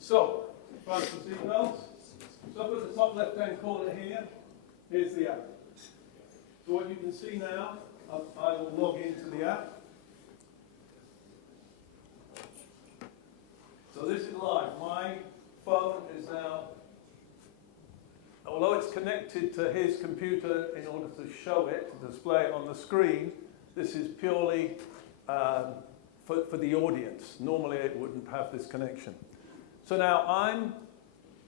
So, fasten seatbelts. So up at the top left-hand corner here, here's the app. So what you can see now, I will log into the app. So this is live. My phone is now, although it's connected to his computer in order to show it, to display it on the screen, this is purely for the audience. Normally it wouldn't have this connection. So now I'm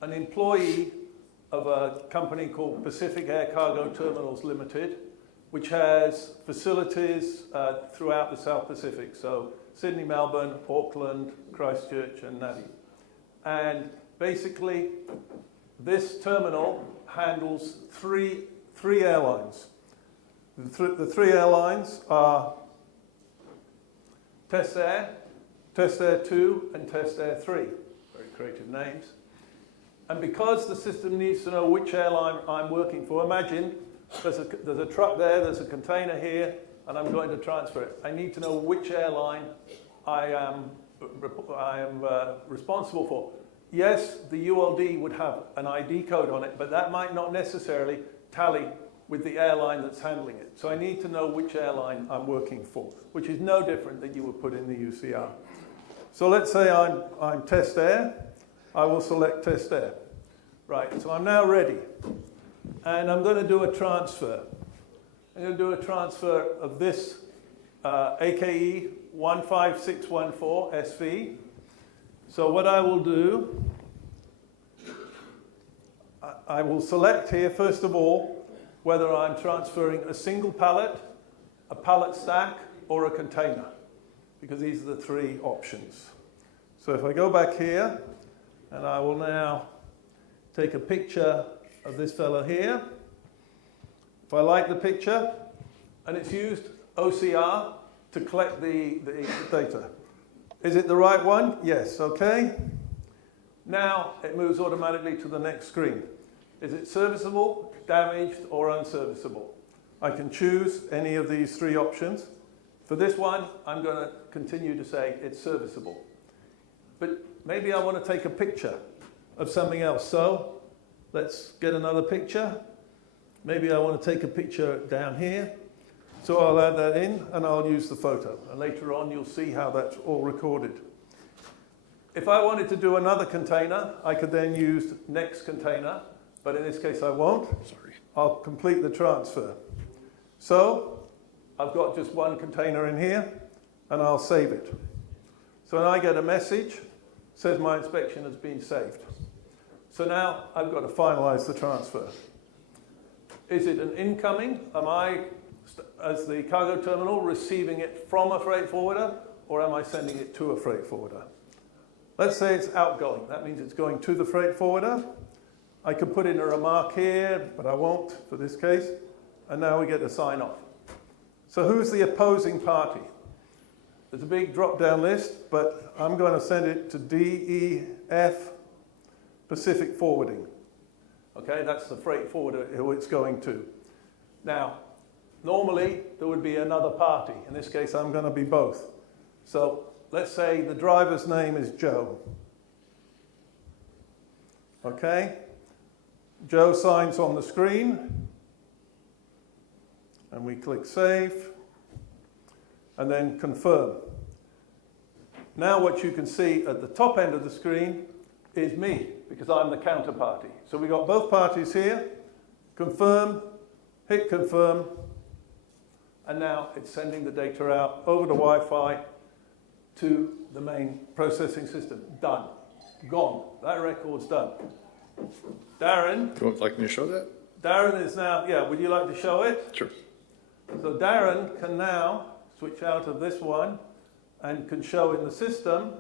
an employee of a company called Pacific Air Cargo Terminals Limited, which has facilities throughout the South Pacific. So Sydney, Melbourne, Auckland, Christchurch, and Nadi. And basically, this terminal handles three airlines. The three airlines are Test Air 2, and Test Air 3. Very creative names. And because the system needs to know which airline I'm working for, imagine there's a truck there, there's a container here, and I'm going to transfer it. I need to know which airline I am responsible for. Yes, the ULD would have an ID code on it, but that might not necessarily tally with the airline that's handling it. So I need to know which airline I'm working for, which is no different than you would put in the UCR. So let's say I'm Test Air. I will select Test Air. Right, so I'm now ready. And I'm going to do a transfer. I'm going to do a transfer of this AKE 15614 SV. So what I will do, I will select here, first of all, whether I'm transferring a single pallet, a pallet stack, or a container, because these are the three options. So if I go back here, and I will now take a picture of this fellow here. If I like the picture, and it's used OCR to collect the data. Is it the right one? Yes, okay. Now it moves automatically to the next screen. Is it serviceable, damaged, or unserviceable? I can choose any of these three options. For this one, I'm going to continue to say it's serviceable. But maybe I want to take a picture of something else. So let's get another picture. Maybe I want to take a picture down here. So I'll add that in and I'll use the photo. And later on you'll see how that's all recorded. If I wanted to do another container, I could then use next container. But in this case I won't. Sorry. I'll complete the transfer. So I've got just one container in here and I'll save it. So when I get a message, says my inspection has been saved. So now I've got to finalize the transfer. Is it an incoming? Am I, as the cargo terminal, receiving it from a freight forwarder, or am I sending it to a freight forwarder? Let's say it's outgoing. That means it's going to the freight forwarder. I could put in a remark here, but I won't for this case. And now we get a sign off. So who's the opposing party? There's a big drop-down list, but I'm going to send it to DEF Pacific Forwarding. Okay, that's the freight forwarder who it's going to. Now, normally there would be another party. In this case, I'm going to be both. So let's say the driver's name is Joe. Okay, Joe signs on the screen, and we click Save, and then Confirm. Now what you can see at the top end of the screen is me, because I'm the counterparty. So we got both parties here. Confirm, hit Confirm, and now it's sending the data out over the Wi-Fi to the main processing system. Done. Gone. That record's done. Darren. You would like me to show that? Darren is now, yeah, would you like to show it? Sure. So Darren can now switch out of this one and can show in the system.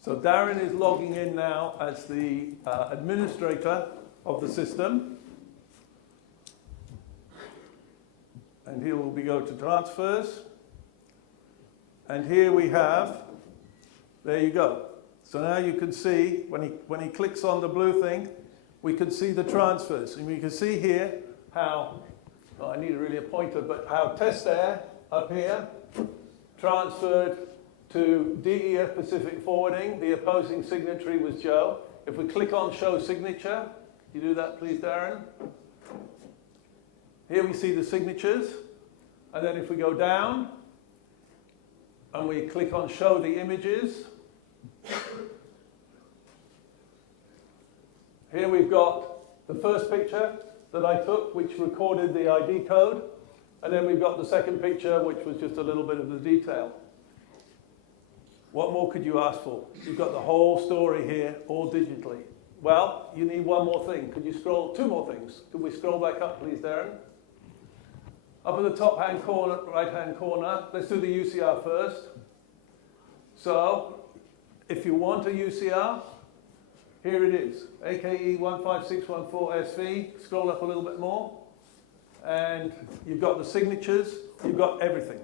So Darren is logging in now as the administrator of the system. And here we go to transfers. And here we have There you go. So now you can see, when he clicks on the blue thing, we can see the transfers. And we can see here how, I need really a pointer, but how test air up here transferred to DEF Pacific Forwarding. The opposing signatory was Joe. If we click on show signature, you do that please, Darren. Here we see the signatures. And then if we go down and we click on show the images, here we've got the first picture that I took, which recorded the ID code. And then we've got the second picture, which was just a little bit of the detail. What more could you ask for? You've got the whole story here, all digitally. Well, you need one more thing. Could you scroll? Two more things. Could we scroll back up, please, Darren? Up in the top-hand corner, right-hand corner, let's do the UCR first. So, if you want a UCR, here it is, AKE 15614SV. Scroll up a little bit more. And you've got the signatures, you've got everything.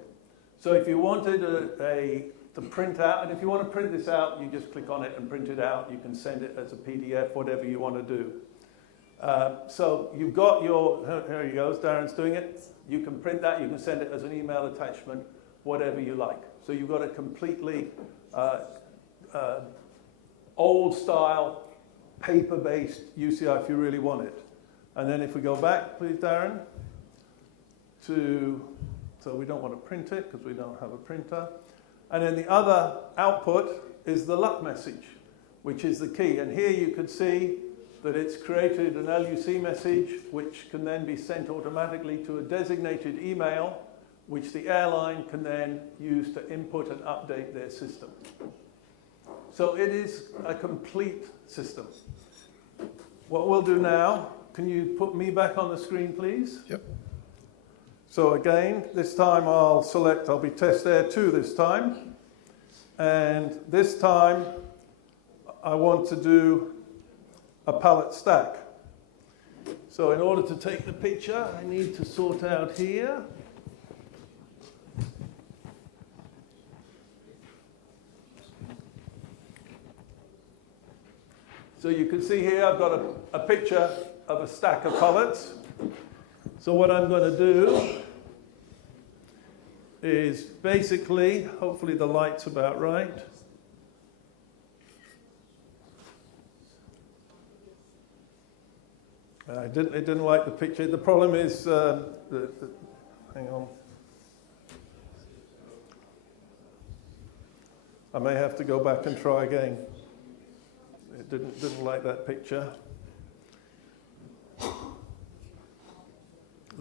So if you wanted to print out, and if you want to print this out, you just click on it and print it out. You can send it as a PDF, whatever you want to do. So you've got your, here he goes, Darren's doing it. You can print that, you can send it as an email attachment, whatever you like. So you've got a completely old-style, paper-based UCR if you really want it. And then if we go back, please, Darren, so we don't want to print it because we don't have a printer. And then the other output is the luck message, which is the key. And here you could see that it's created an LUC message, which can then be sent automatically to a designated email, which the airline can then use to input and update their system. So it is a complete system. What we'll do now, can you put me back on the screen, please? Yep. So again, this time I'll be test air 2 this time. And this time I want to do a pallet stack. So in order to take the picture, I need to sort out here. So you can see here I've got a picture of a stack of pallets. So what I'm going to do is basically, hopefully the light's about right. It didn't like the picture. The problem is, hang on. I may have to go back and try again. It didn't like that picture.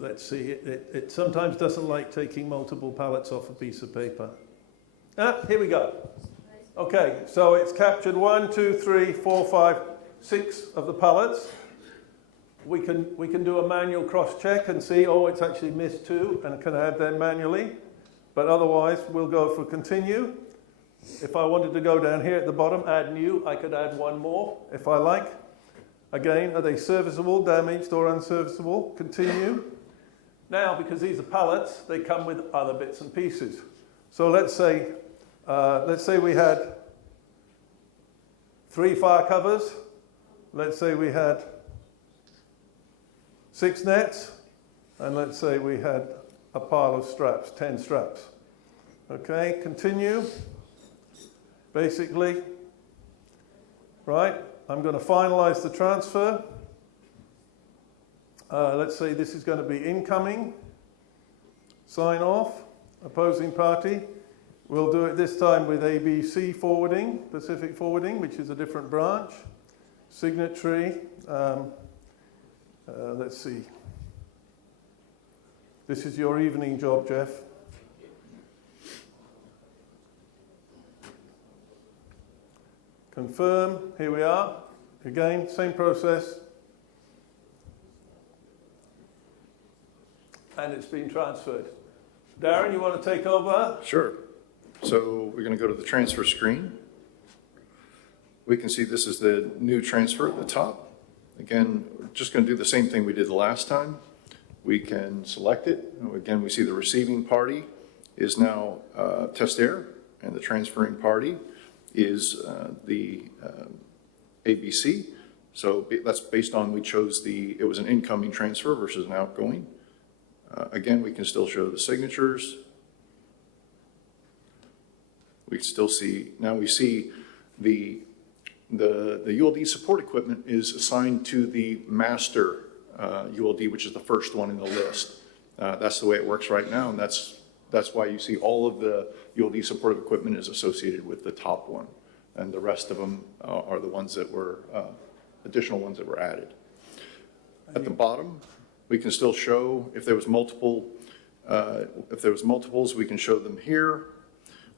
Let's see, it sometimes doesn't like taking multiple pallets off a piece of paper. Here we go. Okay, so it's captured 1, 2, 3, 4, 5, 6 of the pallets. We can do a manual cross-check and see, oh, it's actually missed 2 and can add them manually. But otherwise, we'll go for continue. If I wanted to go down here at the bottom, add new, I could add 1 more if I like. Again, are they serviceable, damaged, or unserviceable? Continue. Now, because these are pallets, they come with other bits and pieces. So let's say we had 3 fire covers. Let's say we had 6 nets. And let's say we had a pile of straps, 10 straps. Okay, continue. Basically, right, I'm going to finalize the transfer. Let's say this is going to be incoming. Sign off, opposing party. We'll do it this time with ABC Forwarding, Pacific Forwarding, which is a different branch. Signatory, let's see. This is your evening job, Jeff. Confirm, here we are. Again, same process. And it's been transferred. Darren, you want to take over? Sure. So we're going to go to the transfer screen. We can see this is the new transfer at the top. Again, we're just going to do the same thing we did the last time. We can select it. Again, we see the receiving party is now test air, and the transferring party is the ABC. So that's based on we chose it was an incoming transfer versus an outgoing. Again, we can still show the signatures. We can still see, now we see the ULD support equipment is assigned to the master ULD, which is the first one in the list. That's the way it works right now, and that's why you see all of the ULD supportive equipment is associated with the top one, and the rest of them are the ones that were additional ones that were added. At the bottom, we can still show if there was multiples, we can show them here.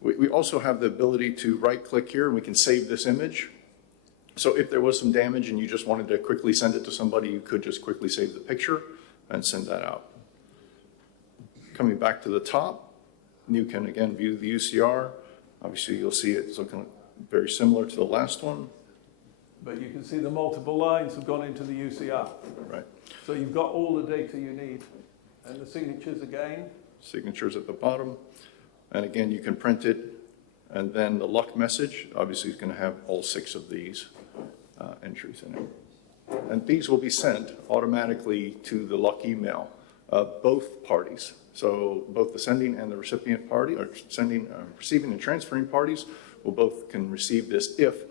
We also have the ability to right-click here, and we can save this image. So if there was some damage and you just wanted to quickly send it to somebody, you could just quickly save the picture and send that out. Coming back to the top, you can again view the UCR. Obviously, you'll see it's looking very similar to the last one. But you can see the multiple lines have gone into the UCR. Right. So you've got all the data you need. And the signatures again. Signatures at the bottom. And again, you can print it. And then the luck message, obviously, is going to have all 6 of these entries in it. And these will be sent automatically to the luck email of both parties. So both the sending and the recipient party, or receiving and transferring parties, will both can receive this if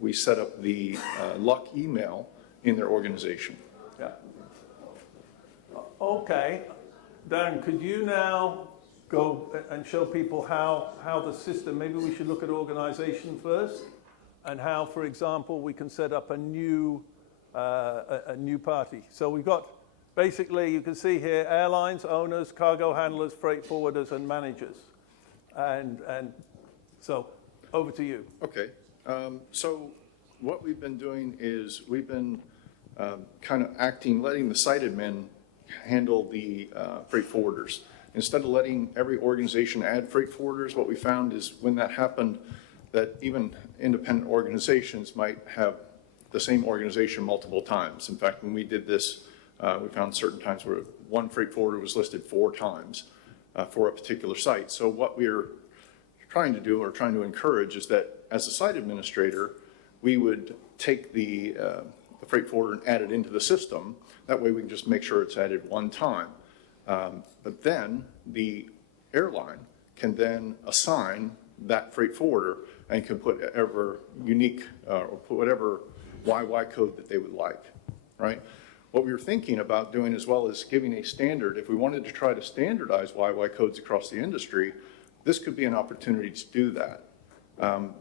we set up the luck email in their organization. Yeah. Okay. Darren, could you now go and show people how the system, maybe we should look at organization first, and how, for example, we can set up a new party. So we've got, basically, you can see here, airlines, owners, cargo handlers, freight forwarders, and managers. And so, over to you. Okay. So what we've been doing is we've been kind of letting the site admin handle the freight forwarders. Instead of letting every organization add freight forwarders, what we found is when that happened, that even independent organizations might have the same organization multiple times. In fact, when we did this, we found certain times where one freight forwarder was listed 4 times for a particular site. So what we're trying to do, or trying to encourage, is that as a site administrator, we would take the freight forwarder and add it into the system. That way we can just make sure it's added one time. But then the airline can then assign that freight forwarder and can put whatever unique or put whatever YY code that they would like, right? What we were thinking about doing as well is giving a standard. If we wanted to try to standardize YY codes across the industry, this could be an opportunity to do that.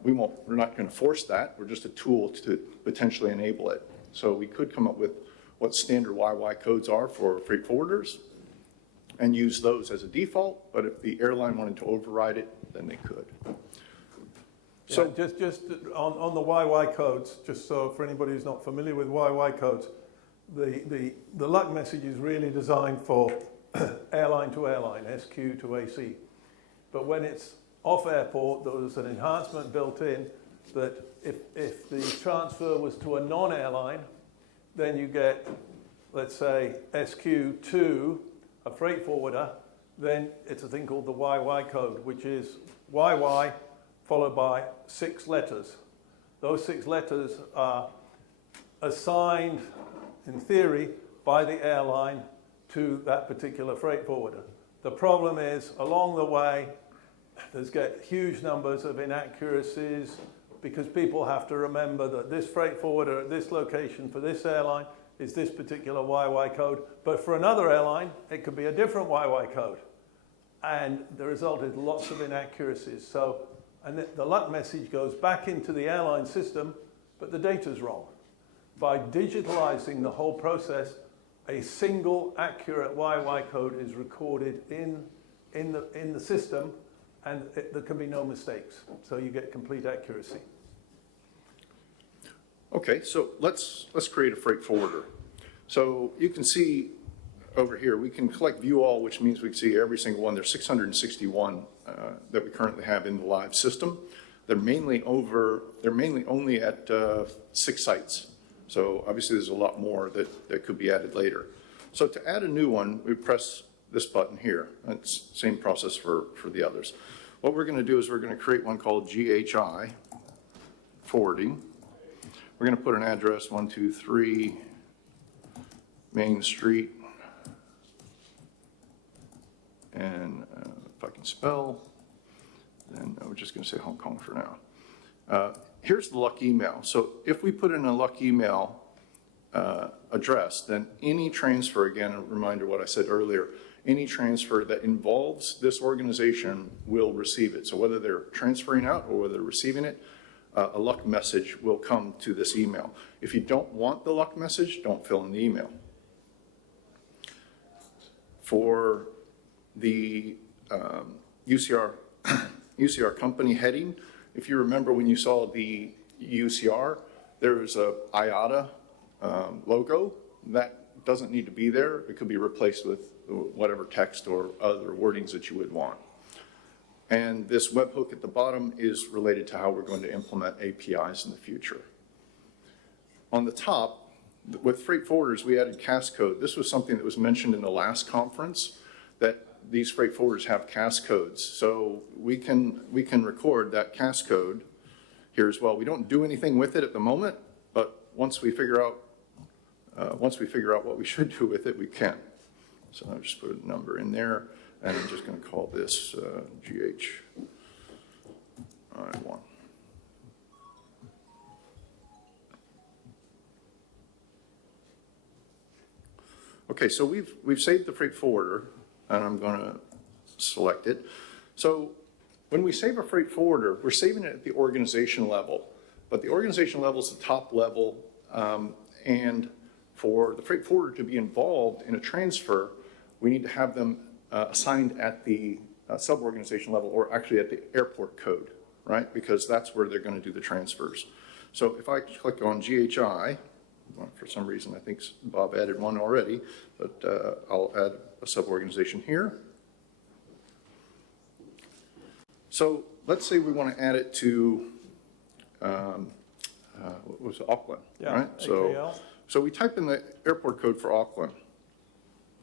We're not going to force that. We're just a tool to potentially enable it. So we could come up with what standard YY codes are for freight forwarders and use those as a default, but if the airline wanted to override it, then they could. So yeah, just on the YY codes, just so for anybody who's not familiar with YY codes, the luck message is really designed for airline to airline, SQ to AC. But when it's off airport, there's an enhancement built in that if the transfer was to a non-airline, then you get, let's say, SQ to a freight forwarder, then it's a thing called the YY code, which is YY followed by 6 letters. Those 6 letters are assigned, in theory, by the airline to that particular freight forwarder. The problem is, along the way, there's get huge numbers of inaccuracies because people have to remember that this freight forwarder at this location for this airline is this particular YY code, but for another airline, it could be a different YY code. And the result is lots of inaccuracies. So, and the luck message goes back into the airline system, but the data's wrong. By digitalizing the whole process, a single accurate YY code is recorded in the system, and there can be no mistakes. So you get complete accuracy. Okay, so let's create a freight forwarder. So you can see over here, we can collect view all, which means we can see every single one. There's 661 that we currently have in the live system. They're mainly only at 6 sites. So obviously there's a lot more that could be added later. So to add a new one, we press this button here. It's the same process for the others. What we're going to do is we're going to create one called GHI. forwarding. We're going to put an address 123 Main Street, and if I can spell, then we're just going to say Hong Kong for now. Here's the LUC email. So if we put in a LUC email address, then any transfer, again, a reminder what I said earlier, any transfer that involves this organization will receive it. So whether they're transferring out or whether they're receiving it, a LUC message will come to this email. If you don't want the LUC message, don't fill in the email. For the UCR company heading, if you remember when you saw the UCR, there was a IATA logo. That doesn't need to be there. It could be replaced with whatever text or other wordings that you would want. And this webhook at the bottom is related to how we're going to implement APIs in the future. On the top, with freight forwarders, we added CAS code. This was something that was mentioned in the last conference, that these freight forwarders have CAS codes. So we can record that CAS code here as well. We don't do anything with it at the moment, but once we figure out what we should do with it, we can. So I'll just put a number in there, and I'm just going to call this GH1. Okay, so we've saved the freight forwarder, and I'm going to select it. So when we save a freight forwarder, we're saving it at the organization level, but the organization level is the top level, and for the freight forwarder to be involved in a transfer, we need to have them assigned at the sub-organization level, or actually at the airport code, right? Because that's where they're going to do the transfers. So if I click on GHI, well, for some reason I think Bob added one already, but I'll add a sub-organization here. So let's say we want to add it to, what was it, Auckland, yeah, right? AKL. So we type in the airport code for Auckland,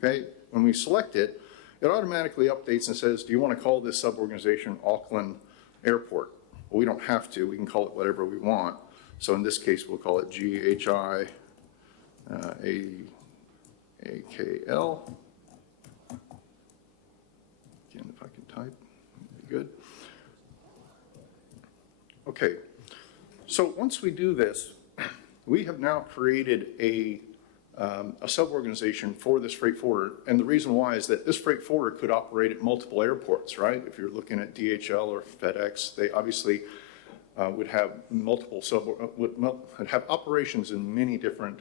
okay? When we select it, it automatically updates and says, do you want to call this sub-organization Auckland Airport? Well, we don't have to. We can call it whatever we want. So in this case, we'll call it GHI AKL. Again, if I can type, that'd be good. Okay, so once we do this, we have now created a sub-organization for this freight forwarder, and the reason why is that this freight forwarder could operate at multiple airports, right? If you're looking at DHL or FedEx, they obviously would have would have operations in many different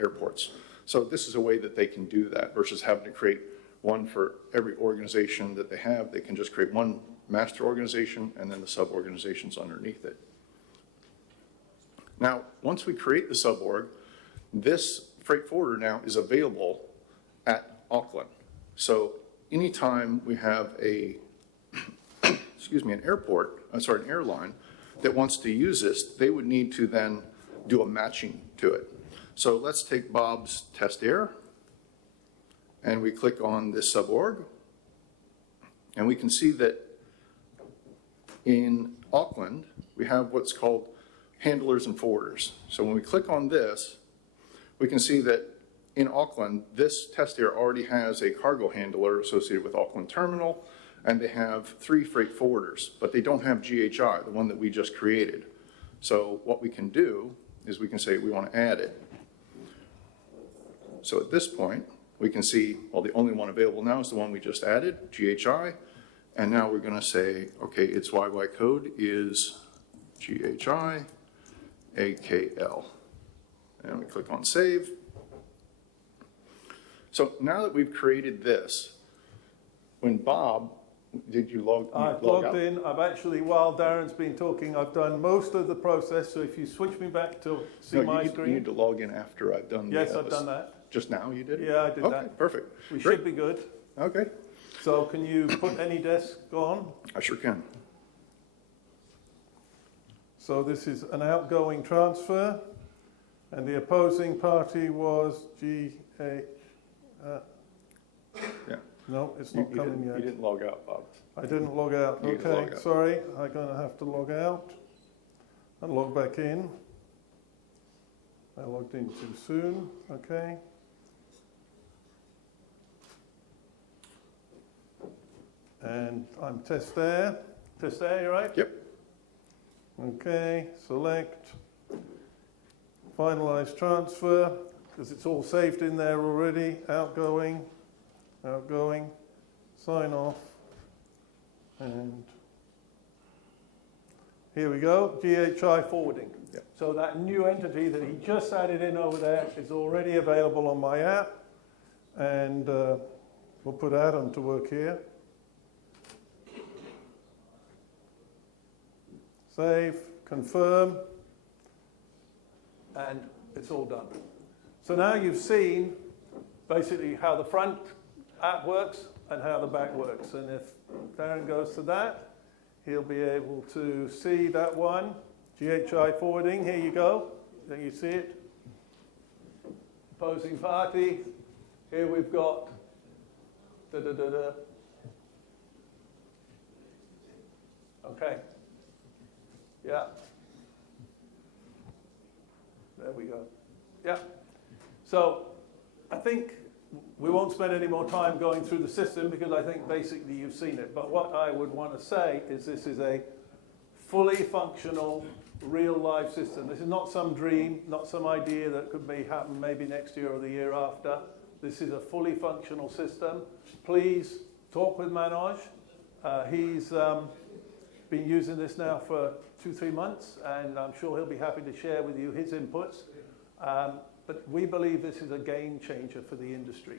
airports. So this is a way that they can do that versus having to create one for every organization that they have. They can just create one master organization and then the sub-organizations underneath it. Now, once we create the sub-org, this freight forwarder now is available at Auckland. So anytime we have an airline that wants to use this, they would need to then do a matching to it. So let's take Bob's test air, and we click on this sub-org, and we can see that in Auckland, we have what's called handlers and forwarders. So when we click on this, we can see that in Auckland, this test air already has a cargo handler associated with Auckland Terminal, and they have 3 freight forwarders, but they don't have GHI, the one that we just created. So what we can do is we can say we want to add it. So at this point, we can see, well, the only one available now is the one we just added, GHI, and now we're going to say, okay, its YY code is GHI AKL. And we click on save. So now that we've created this, when Bob, did you log I've log logged out? in. I've actually, while Darren's been talking, I've done most of the process. So if you switch me back to see my screen. You need to log in after I've done Yes, I've done that. Just now you did? Yeah, I did okay, that. Perfect. We Great. should be good. Okay. So can you put any desk on? I sure can. So this is an outgoing transfer, and the opposing party was GA. Yeah. No, it's not coming yet. You didn't log out, Bob. I didn't log out. You need to Okay, log out. sorry. I'm going to have to log out. and log back in. I logged in too soon, okay. And I'm test there, you right? Yep. Okay, select, finalize transfer, because it's all saved in there already, outgoing, sign off, and here we go, GHI forwarding. Yep. So that new entity that he just added in over there is already available on my app, and we'll put Adam to work here. Save, confirm, and it's all done. So now you've seen basically how the front app works and how the back works. And if Darren goes to that, he'll be able to see that one. GHI forwarding, here you go. Then you see it. Opposing party. Here we've got da-da-da-da. Okay. Yeah. There we go. Yeah. So I think we won't spend any more time going through the system because I think basically you've seen it. But what I would want to say is this is a fully functional, real life system. This is not some dream, not some idea that could happen maybe next year or the year after. This is a fully functional system. Please talk with Manoj. He's been using this now for 2-3 months, and I'm sure he'll be happy to share with you his inputs. But we believe this is a game changer for the industry.